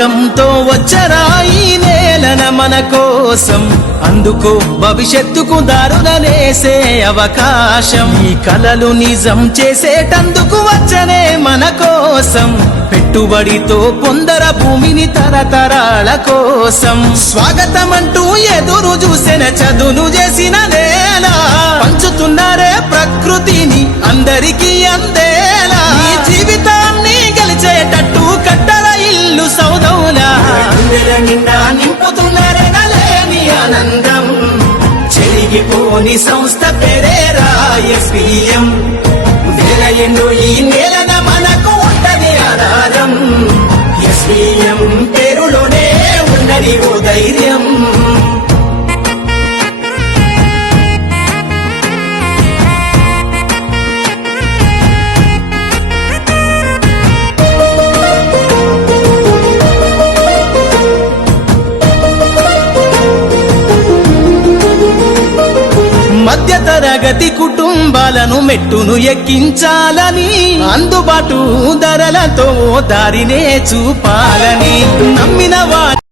నమ్మకంతో వచ్చరా ఈ నేలన మన కోసం, అందుకో భవిష్యత్తుకు దారులనేసే అవకాశం. ఈ కలలు నిజం చేసేటందుకు వచ్చనే మన కోసం, పెట్టుబడితో పొందర భూమిని తరతరాల కోసం. స్వాగతమంటూ ఎదురు చూసిన చదును చేసిన నేల, పంచుతున్నారే ప్రకృతిని అందరికీ అందేలా. ఈ జీవితాన్ని గెలిచేటట్టు కట్టల ఇల్లు సౌదౌలా, గుండెల నిండా నింపుతున్నారే నలేని ఆనందం. చెరిగిపోని సంస్థ పేరేరా SPM. వేల ఎన్నో ఈ నేలన మనకు ఉంటది ఆధారం. SPM పేరులోనే ఉన్నది ఓ ధైర్యం. మధ్యతరగతి కుటుంబాలను మెట్టును ఎక్కించాలని, అందుబాటు ధరలతో దారినే చూపాలని, నమ్మిన